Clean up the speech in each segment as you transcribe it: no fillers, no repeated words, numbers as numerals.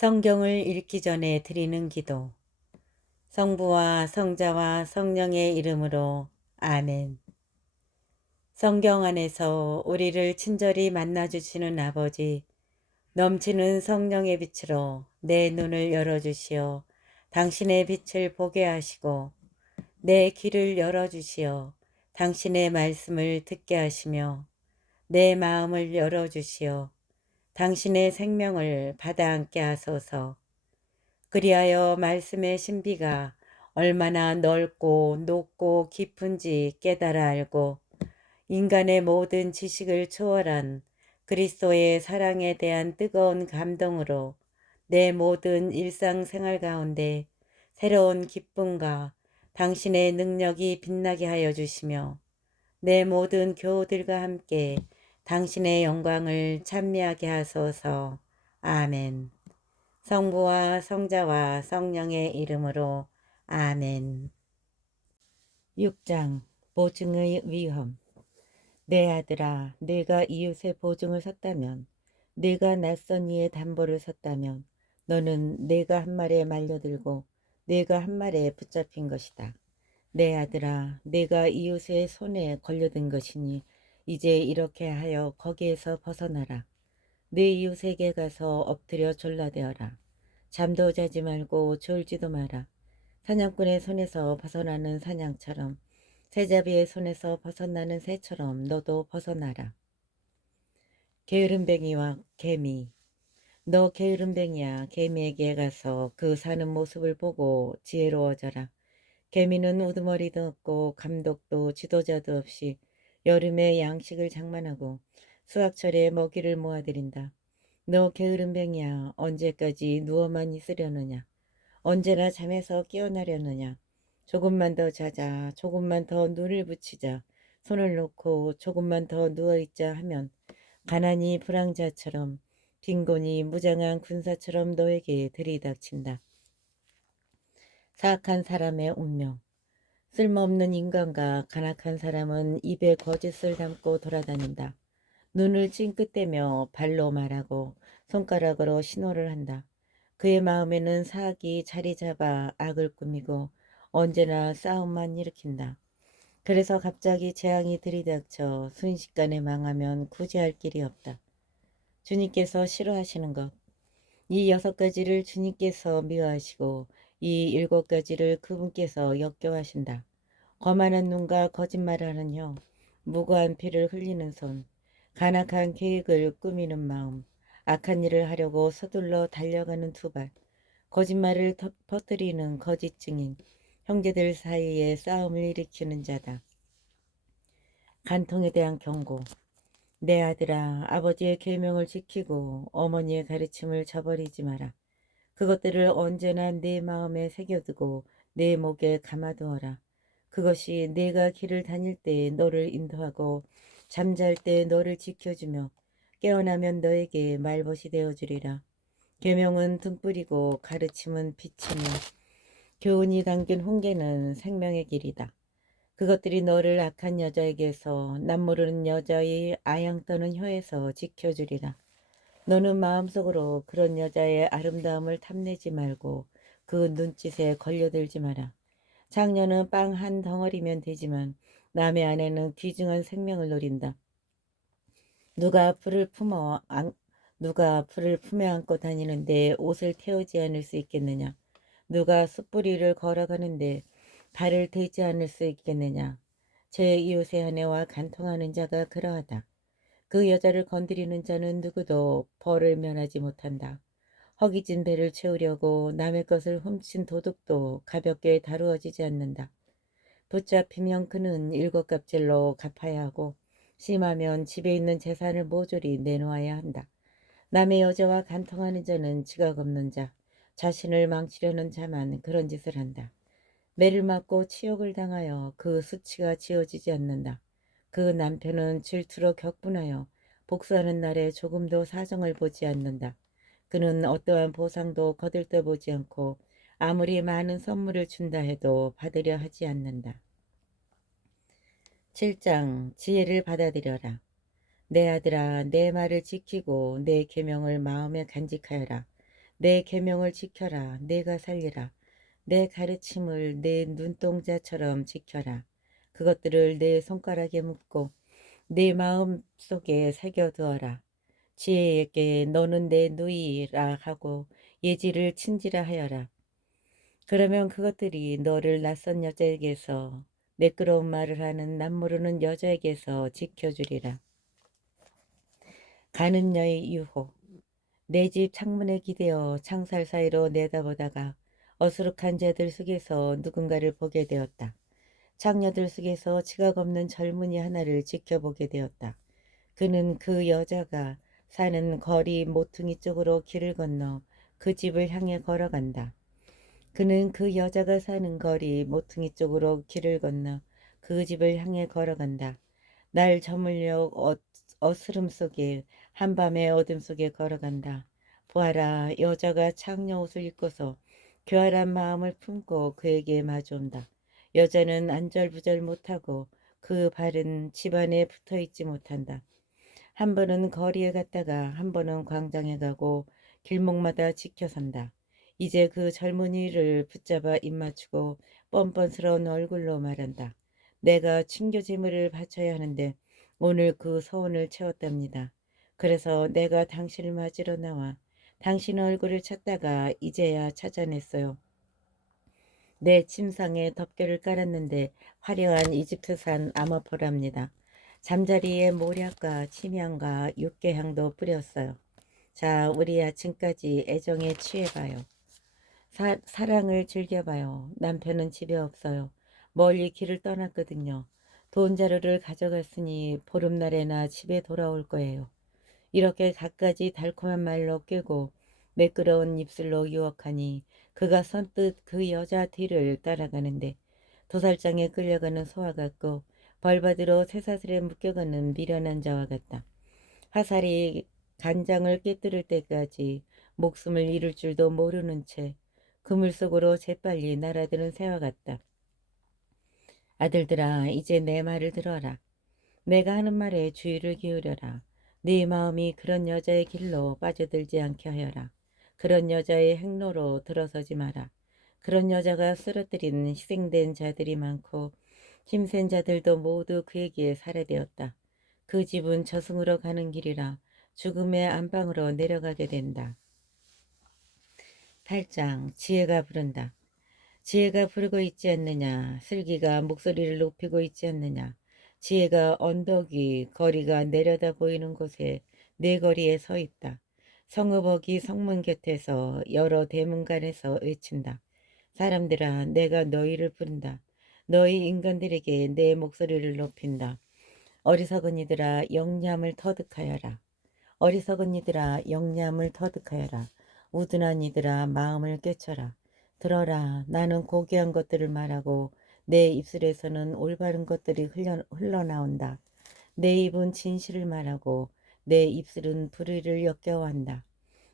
성경을 읽기 전에 드리는 기도. 성부와 성자와 성령의 이름으로 아멘. 성경 안에서 우리를 친절히 만나주시는 아버지, 넘치는 성령의 빛으로 내 눈을 열어주시어 당신의 빛을 보게 하시고, 내 귀를 열어주시어 당신의 말씀을 듣게 하시며, 내 마음을 열어주시어 당신의 생명을 받아 안게 하소서. 그리하여 말씀의 신비가 얼마나 넓고 높고 깊은지 깨달아 알고 인간의 모든 지식을 초월한 그리스도의 사랑에 대한 뜨거운 감동으로 내 모든 일상생활 가운데 새로운 기쁨과 당신의 능력이 빛나게 하여 주시며 내 모든 교우들과 함께 당신의 영광을 찬미하게 하소서. 아멘. 성부와 성자와 성령의 이름으로 아멘. 6장 보증의 위험. 내 아들아, 네가 이웃의 보증을 섰다면, 네가 낯선 이의 담보를 섰다면 너는 네가 한 말에 말려들고 네가 한 말에 붙잡힌 것이다. 내 아들아, 네가 이웃의 손에 걸려든 것이니 이제 이렇게 하여 거기에서 벗어나라. 네 이웃에게 가서 엎드려 졸라대어라. 잠도 자지 말고 졸지도 마라. 사냥꾼의 손에서 벗어나는 사냥처럼, 새잡이의 손에서 벗어나는 새처럼 너도 벗어나라. 게으름뱅이와 개미. 너 게으름뱅이야. 개미에게 가서 그 사는 모습을 보고 지혜로워져라. 개미는 우두머리도 없고 감독도 지도자도 없이 여름에 양식을 장만하고 수확철에 먹이를 모아들인다. 너 게으름뱅이야. 언제까지 누워만 있으려느냐. 언제나 잠에서 깨어나려느냐. 조금만 더 자자. 조금만 더 눈을 붙이자. 손을 놓고 조금만 더 누워있자 하면 가난이 불황자처럼 빈곤이 무장한 군사처럼 너에게 들이닥친다. 사악한 사람의 운명. 쓸모없는 인간과 간악한 사람은 입에 거짓을 담고 돌아다닌다. 눈을 찡긋대며 발로 말하고 손가락으로 신호를 한다. 그의 마음에는 사악이 자리 잡아 악을 꾸미고 언제나 싸움만 일으킨다. 그래서 갑자기 재앙이 들이닥쳐 순식간에 망하면 구제할 길이 없다. 주님께서 싫어하시는 것. 이 6가지를 주님께서 미워하시고 이 7가지를 그분께서 역겨워하신다. 거만한 눈과 거짓말하는 혀, 무고한 피를 흘리는 손, 간악한 계획을 꾸미는 마음, 악한 일을 하려고 서둘러 달려가는 두 발, 거짓말을 퍼뜨리는 거짓 증인, 형제들 사이에 싸움을 일으키는 자다. 간통에 대한 경고. 내 아들아, 아버지의 계명을 지키고 어머니의 가르침을 저버리지 마라. 그것들을 언제나 내 마음에 새겨두고 내 목에 감아두어라. 그것이 내가 길을 다닐 때 너를 인도하고 잠잘 때 너를 지켜주며 깨어나면 너에게 말벗이 되어주리라. 계명은 등불이고 가르침은 빛이며 교훈이 담긴 훈계는 생명의 길이다. 그것들이 너를 악한 여자에게서 남모르는 여자의 아양 떠는 혀에서 지켜주리라. 너는 마음속으로 그런 여자의 아름다움을 탐내지 말고 그 눈짓에 걸려들지 마라. 장녀는 빵 한 덩어리면 되지만 남의 아내는 귀중한 생명을 노린다. 누가 풀을 품에 안고 다니는데 옷을 태우지 않을 수 있겠느냐? 누가 숯불위를 걸어가는데 발을 대지 않을 수 있겠느냐? 제 이웃의 아내와 간통하는 자가 그러하다. 그 여자를 건드리는 자는 누구도 벌을 면하지 못한다. 허기진 배를 채우려고 남의 것을 훔친 도둑도 가볍게 다루어지지 않는다. 붙잡히면 그는 7갑질로 갚아야 하고 심하면 집에 있는 재산을 모조리 내놓아야 한다. 남의 여자와 간통하는 자는 지각 없는 자, 자신을 망치려는 자만 그런 짓을 한다. 매를 맞고 치욕을 당하여 그 수치가 지어지지 않는다. 그 남편은 질투로 격분하여 복수하는 날에 조금도 사정을 보지 않는다. 그는 어떠한 보상도 거들떠보지 않고 아무리 많은 선물을 준다 해도 받으려 하지 않는다. 7장 지혜를 받아들여라. 내 아들아, 내 말을 지키고 내 계명을 마음에 간직하여라. 내 계명을 지켜라. 내가 살리라. 내 가르침을 내 눈동자처럼 지켜라. 그것들을 내 손가락에 묶고 내 마음 속에 새겨두어라. 지혜에게 너는 내 누이라 하고 예지를 친지라 하여라. 그러면 그것들이 너를 낯선 여자에게서 매끄러운 말을 하는 남모르는 여자에게서 지켜주리라. 가는 여의 유호. 내 집 창문에 기대어 창살 사이로 내다보다가 어수룩한 자들 속에서 누군가를 보게 되었다. 창녀들 속에서 지각 없는 젊은이 하나를 지켜보게 되었다. 그는 그 여자가 사는 거리 모퉁이 쪽으로 길을 건너 그 집을 향해 걸어간다. 그는 그 여자가 사는 거리 모퉁이 쪽으로 길을 건너 그 집을 향해 걸어간다. 날 저물려 어스름 속에 한밤의 어둠 속에 걸어간다. 보아라, 여자가 창녀 옷을 입고서 교활한 마음을 품고 그에게 마주온다. 여자는 안절부절 못하고 그 발은 집안에 붙어있지 못한다. 한 번은 거리에 갔다가 한 번은 광장에 가고 길목마다 지켜선다. 이제 그 젊은이를 붙잡아 입맞추고 뻔뻔스러운 얼굴로 말한다. 내가 친교 제물을 바쳐야 하는데 오늘 그 소원을 채웠답니다. 그래서 내가 당신을 맞으러 나와 당신 얼굴을 찾다가 이제야 찾아냈어요. 내 침상에 덮개를 깔았는데 화려한 이집트산 아마포랍니다. 잠자리에 모략과 침향과 육개향도 뿌렸어요. 자, 우리 아침까지 애정에 취해봐요. 사랑을 즐겨봐요. 남편은 집에 없어요. 멀리 길을 떠났거든요. 돈 자루를 가져갔으니 보름날에나 집에 돌아올 거예요. 이렇게 갖가지 달콤한 말로 꿰고 매끄러운 입술로 유혹하니 그가 선뜻 그 여자 뒤를 따라가는데 도살장에 끌려가는 소와 같고 벌받으러 쇠사슬에 묶여가는 미련한 자와 같다. 화살이 간장을 꿰뚫을 때까지 목숨을 잃을 줄도 모르는 채 그물 속으로 재빨리 날아드는 새와 같다. 아들들아, 이제 내 말을 들어라. 내가 하는 말에 주의를 기울여라. 네 마음이 그런 여자의 길로 빠져들지 않게 하여라. 그런 여자의 행로로 들어서지 마라. 그런 여자가 쓰러뜨린 희생된 자들이 많고 힘센 자들도 모두 그에게 살해되었다. 그 집은 저승으로 가는 길이라 죽음의 안방으로 내려가게 된다. 8장 지혜가 부른다. 지혜가 부르고 있지 않느냐. 슬기가 목소리를 높이고 있지 않느냐. 지혜가 언덕 위 거리가 내려다 보이는 곳에 네 거리에 서 있다. 성읍어기 성문 곁에서 여러 대문간에서 외친다. 사람들아, 내가 너희를 부른다. 너희 인간들에게 내 목소리를 높인다. 어리석은 이들아, 영리함을 터득하여라. 어리석은 이들아, 영리함을 터득하여라. 우둔한 이들아, 마음을 꿰쳐라. 들어라. 나는 고귀한 것들을 말하고 내 입술에서는 올바른 것들이 흘러나온다. 내 입은 진실을 말하고 내 입술은 불의를 역겨워한다.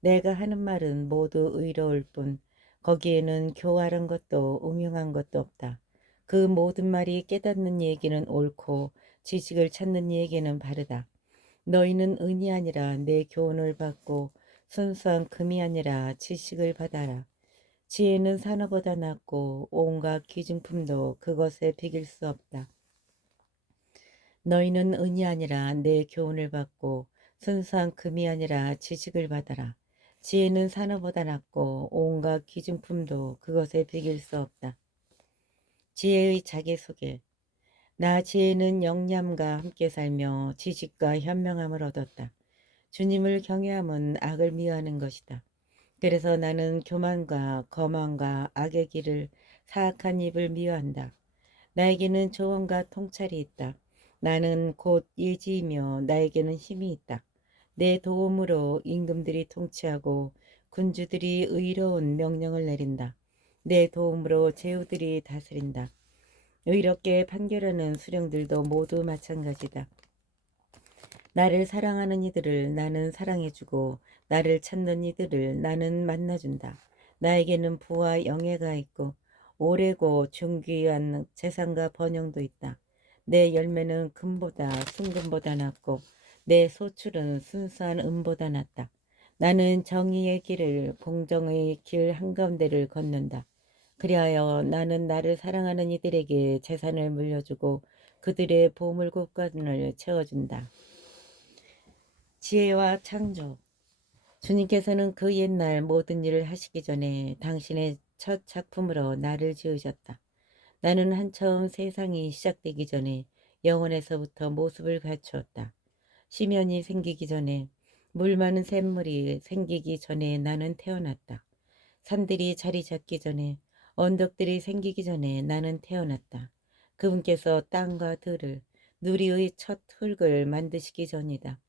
내가 하는 말은 모두 의로울 뿐 거기에는 교활한 것도 음흉한 것도 없다. 그 모든 말이 깨닫는 얘기는 옳고 지식을 찾는 얘기는 바르다. 너희는 은이 아니라 내 교훈을 받고 순수한 금이 아니라 지식을 받아라. 지혜는 산호보다 낫고 온갖 귀중품도 그것에 비길 수 없다. 너희는 은이 아니라 내 교훈을 받고 순수한 금이 아니라 지식을 받아라. 지혜는 산호보다 낫고 온갖 귀중품도 그것에 비길 수 없다. 지혜의 자기소개. 나 지혜는 영념과 함께 살며 지식과 현명함을 얻었다. 주님을 경외함은 악을 미워하는 것이다. 그래서 나는 교만과 거만과 악의 길을 사악한 입을 미워한다. 나에게는 조언과 통찰이 있다. 나는 곧 일지이며 나에게는 힘이 있다. 내 도움으로 임금들이 통치하고 군주들이 의로운 명령을 내린다. 내 도움으로 제후들이 다스린다. 의롭게 판결하는 수령들도 모두 마찬가지다. 나를 사랑하는 이들을 나는 사랑해주고 나를 찾는 이들을 나는 만나준다. 나에게는 부와 영예가 있고 오래고 존귀한 재산과 번영도 있다. 내 열매는 금보다 순금보다 낫고 내 소출은 순수한 은보다 낫다. 나는 정의의 길을 공정의 길 한가운데를 걷는다. 그리하여 나는 나를 사랑하는 이들에게 재산을 물려주고 그들의 보물국간을 채워준다. 지혜와 창조. 주님께서는 그 옛날 모든 일을 하시기 전에 당신의 첫 작품으로 나를 지으셨다. 나는 한처음 세상이 시작되기 전에 영원에서부터 모습을 갖추었다. 심연이 생기기 전에, 물 많은 샘물이 생기기 전에 나는 태어났다. 산들이 자리 잡기 전에, 언덕들이 생기기 전에 나는 태어났다. 그분께서 땅과 들을, 누리의 첫 흙을 만드시기 전이다.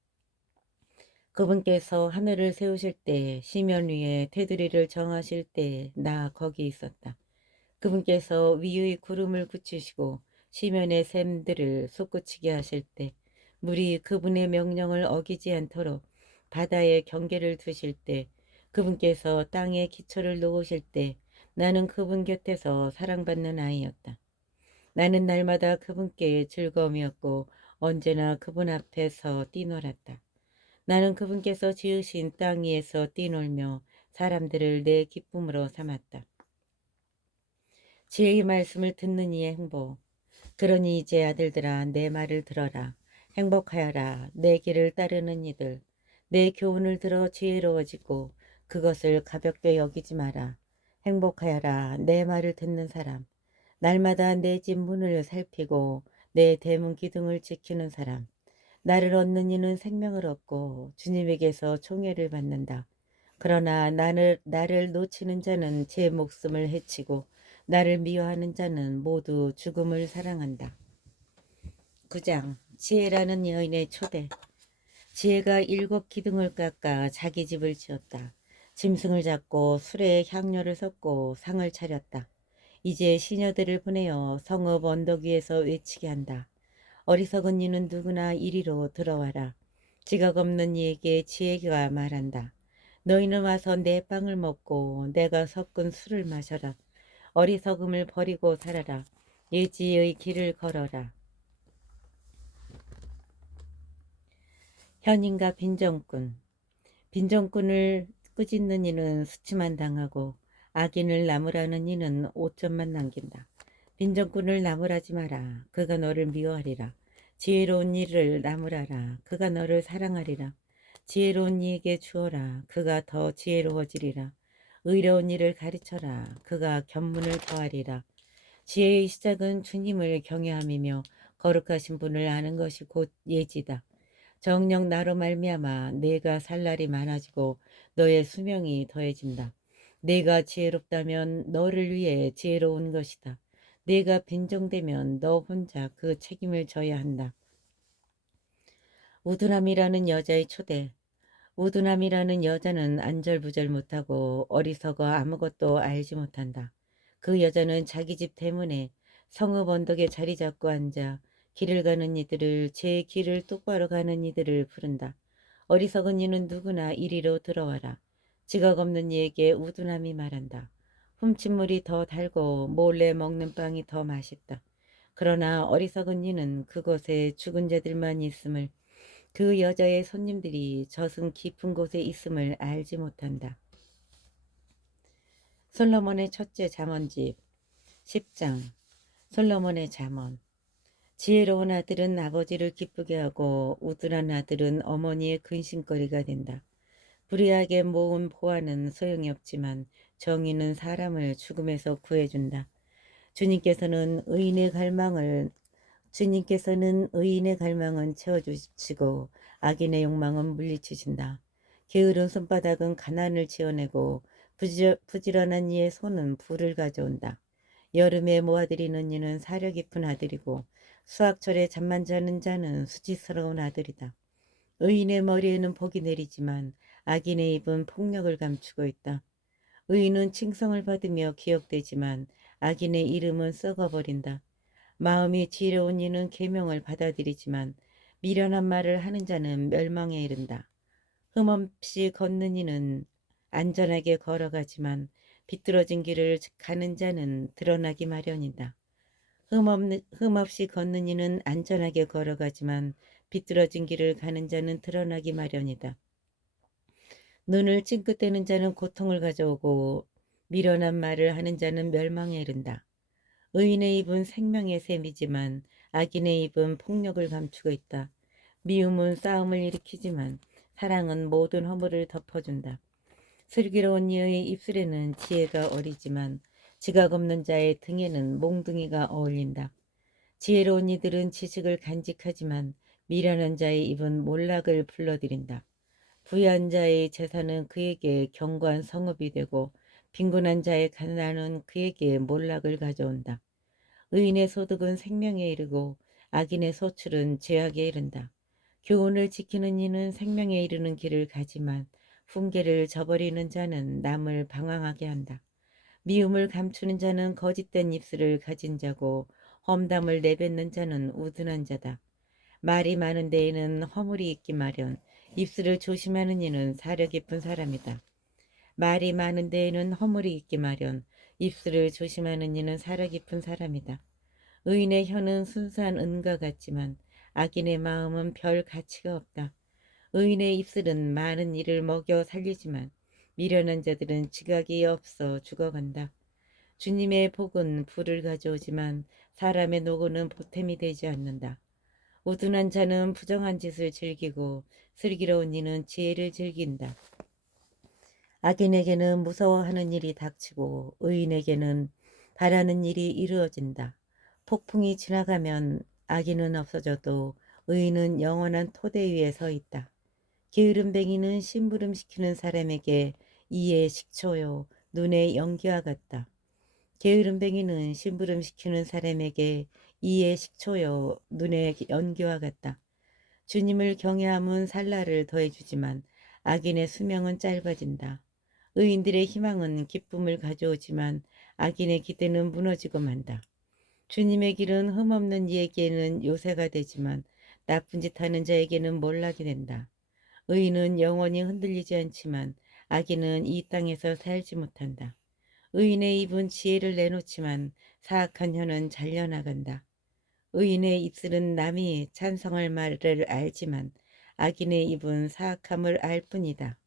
그분께서 하늘을 세우실 때, 심연 위에 테두리를 정하실 때 나 거기 있었다. 그분께서 위의 구름을 굳히시고 시면의 샘들을 솟구치게 하실 때, 물이 그분의 명령을 어기지 않도록 바다에 경계를 두실 때, 그분께서 땅에 기초를 놓으실 때 나는 그분 곁에서 사랑받는 아이였다. 나는 날마다 그분께 즐거움이었고 언제나 그분 앞에서 뛰놀았다. 나는 그분께서 지으신 땅 위에서 뛰놀며 사람들을 내 기쁨으로 삼았다. 지혜의 말씀을 듣는 이의 행복. 그러니 이제 아들들아 내 말을 들어라. 행복하여라 내 길을 따르는 이들. 내 교훈을 들어 지혜로워지고 그것을 가볍게 여기지 마라. 행복하여라 내 말을 듣는 사람. 날마다 내 집 문을 살피고 내 대문 기둥을 지키는 사람. 나를 얻는 이는 생명을 얻고 주님에게서 총애를 받는다. 그러나 나를 놓치는 자는 제 목숨을 해치고 나를 미워하는 자는 모두 죽음을 사랑한다. 9장 지혜라는 여인의 초대. 지혜가 7 기둥을 깎아 자기 집을 지었다. 짐승을 잡고 술에 향료를 섞고 상을 차렸다. 이제 시녀들을 보내어 성읍 언덕 위에서 외치게 한다. 어리석은 이는 누구나 이리로 들어와라. 지각 없는 이에게 지혜가 말한다. 너희는 와서 내 빵을 먹고 내가 섞은 술을 마셔라. 어리석음을 버리고 살아라. 예지의 길을 걸어라. 현인과 빈정꾼. 빈정꾼을 꾸짖는 이는 수치만 당하고 악인을 나무라는 이는 오점만 남긴다. 빈정꾼을 나무라지 마라. 그가 너를 미워하리라. 지혜로운 이를 나무라라. 그가 너를 사랑하리라. 지혜로운 이에게 주어라. 그가 더 지혜로워지리라. 의로운 이를 가르쳐라. 그가 견문을 더하리라. 지혜의 시작은 주님을 경외함이며 거룩하신 분을 아는 것이 곧 예지다. 정녕 나로 말미암아 내가 살 날이 많아지고 너의 수명이 더해진다. 내가 지혜롭다면 너를 위해 지혜로운 것이다. 내가 빈정되면 너 혼자 그 책임을 져야 한다. 우둔함이라는 여자의 초대. 우둔함이라는 여자는 안절부절 못하고 어리석어 아무것도 알지 못한다. 그 여자는 자기 집 대문에 성읍 언덕에 자리 잡고 앉아 길을 가는 이들을 제 길을 똑바로 가는 이들을 부른다. 어리석은 이는 누구나 이리로 들어와라. 지각 없는 이에게 우둔함이 말한다. 훔친 물이 더 달고 몰래 먹는 빵이 더 맛있다. 그러나 어리석은 이는 그곳에 죽은 자들만 있음을 그 여자의 손님들이 저승 깊은 곳에 있음을 알지 못한다. 솔로몬의 첫째 잠언집 10장 솔로몬의 잠언. 지혜로운 아들은 아버지를 기쁘게 하고 우둔한 아들은 어머니의 근심거리가 된다. 불의하게 모은 보화는 소용이 없지만 정의는 사람을 죽음에서 구해준다. 주님께서는 의인의 갈망은 채워주시고 악인의 욕망은 물리치신다. 게으른 손바닥은 가난을 지어내고 부지런한 이의 손은 부를 가져온다. 여름에 모아들이는 이는 사려 깊은 아들이고 수학철에 잠만 자는 자는 수치스러운 아들이다. 의인의 머리에는 복이 내리지만 악인의 입은 폭력을 감추고 있다. 의인은 칭송을 받으며 기억되지만 악인의 이름은 썩어버린다. 마음이 지혜로운 이는 계명을 받아들이지만 미련한 말을 하는 자는 멸망에 이른다. 흠없이 걷는 이는 안전하게 걸어가지만 비뚤어진 길을 가는 자는 드러나기 마련이다. 흠없이 걷는 이는 안전하게 걸어가지만 비뚤어진 길을 가는 자는 드러나기 마련이다. 눈을 찡긋대는 자는 고통을 가져오고 미련한 말을 하는 자는 멸망에 이른다. 의인의 입은 생명의 샘이지만 악인의 입은 폭력을 감추고 있다. 미움은 싸움을 일으키지만 사랑은 모든 허물을 덮어준다. 슬기로운 이의 입술에는 지혜가 어리지만 지각 없는 자의 등에는 몽둥이가 어울린다. 지혜로운 이들은 지식을 간직하지만 미련한 자의 입은 몰락을 불러들인다. 부유한 자의 재산은 그에게 견고한 성읍이 되고 빈곤한 자의 가난은 그에게 몰락을 가져온다. 의인의 소득은 생명에 이르고 악인의 소출은 죄악에 이른다. 교훈을 지키는 이는 생명에 이르는 길을 가지만 훈계를 저버리는 자는 남을 방황하게 한다. 미움을 감추는 자는 거짓된 입술을 가진 자고 험담을 내뱉는 자는 우둔한 자다. 말이 많은 데에는 허물이 있기 마련. 입술을 조심하는 이는 사려 깊은 사람이다. 말이 많은 데에는 허물이 있기 마련. 입술을 조심하는 이는 사려 깊은 사람이다. 의인의 혀는 순수한 은과 같지만 악인의 마음은 별 가치가 없다. 의인의 입술은 많은 이를 먹여 살리지만 미련한 자들은 지각이 없어 죽어간다. 주님의 복은 불을 가져오지만 사람의 노고는 보탬이 되지 않는다. 우둔한 자는 부정한 짓을 즐기고 슬기로운 이는 지혜를 즐긴다. 악인에게는 무서워하는 일이 닥치고 의인에게는 바라는 일이 이루어진다. 폭풍이 지나가면 악인은 없어져도 의인은 영원한 토대 위에 서 있다. 게으름뱅이는 심부름시키는 사람에게 이에 식초요 눈의 연기와 같다. 게으름뱅이는 심부름시키는 사람에게 이에 식초요 눈의 연기와 같다. 주님을 경외함은 살라를 더해주지만 악인의 수명은 짧아진다. 의인들의 희망은 기쁨을 가져오지만 악인의 기대는 무너지고 만다. 주님의 길은 흠없는 이에게는 요새가 되지만 나쁜 짓 하는 자에게는 몰락이 된다. 의인은 영원히 흔들리지 않지만 악인은 이 땅에서 살지 못한다. 의인의 입은 지혜를 내놓지만 사악한 혀는 잘려나간다. 의인의 입술은 남이 찬성할 말을 알지만 악인의 입은 사악함을 알 뿐이다.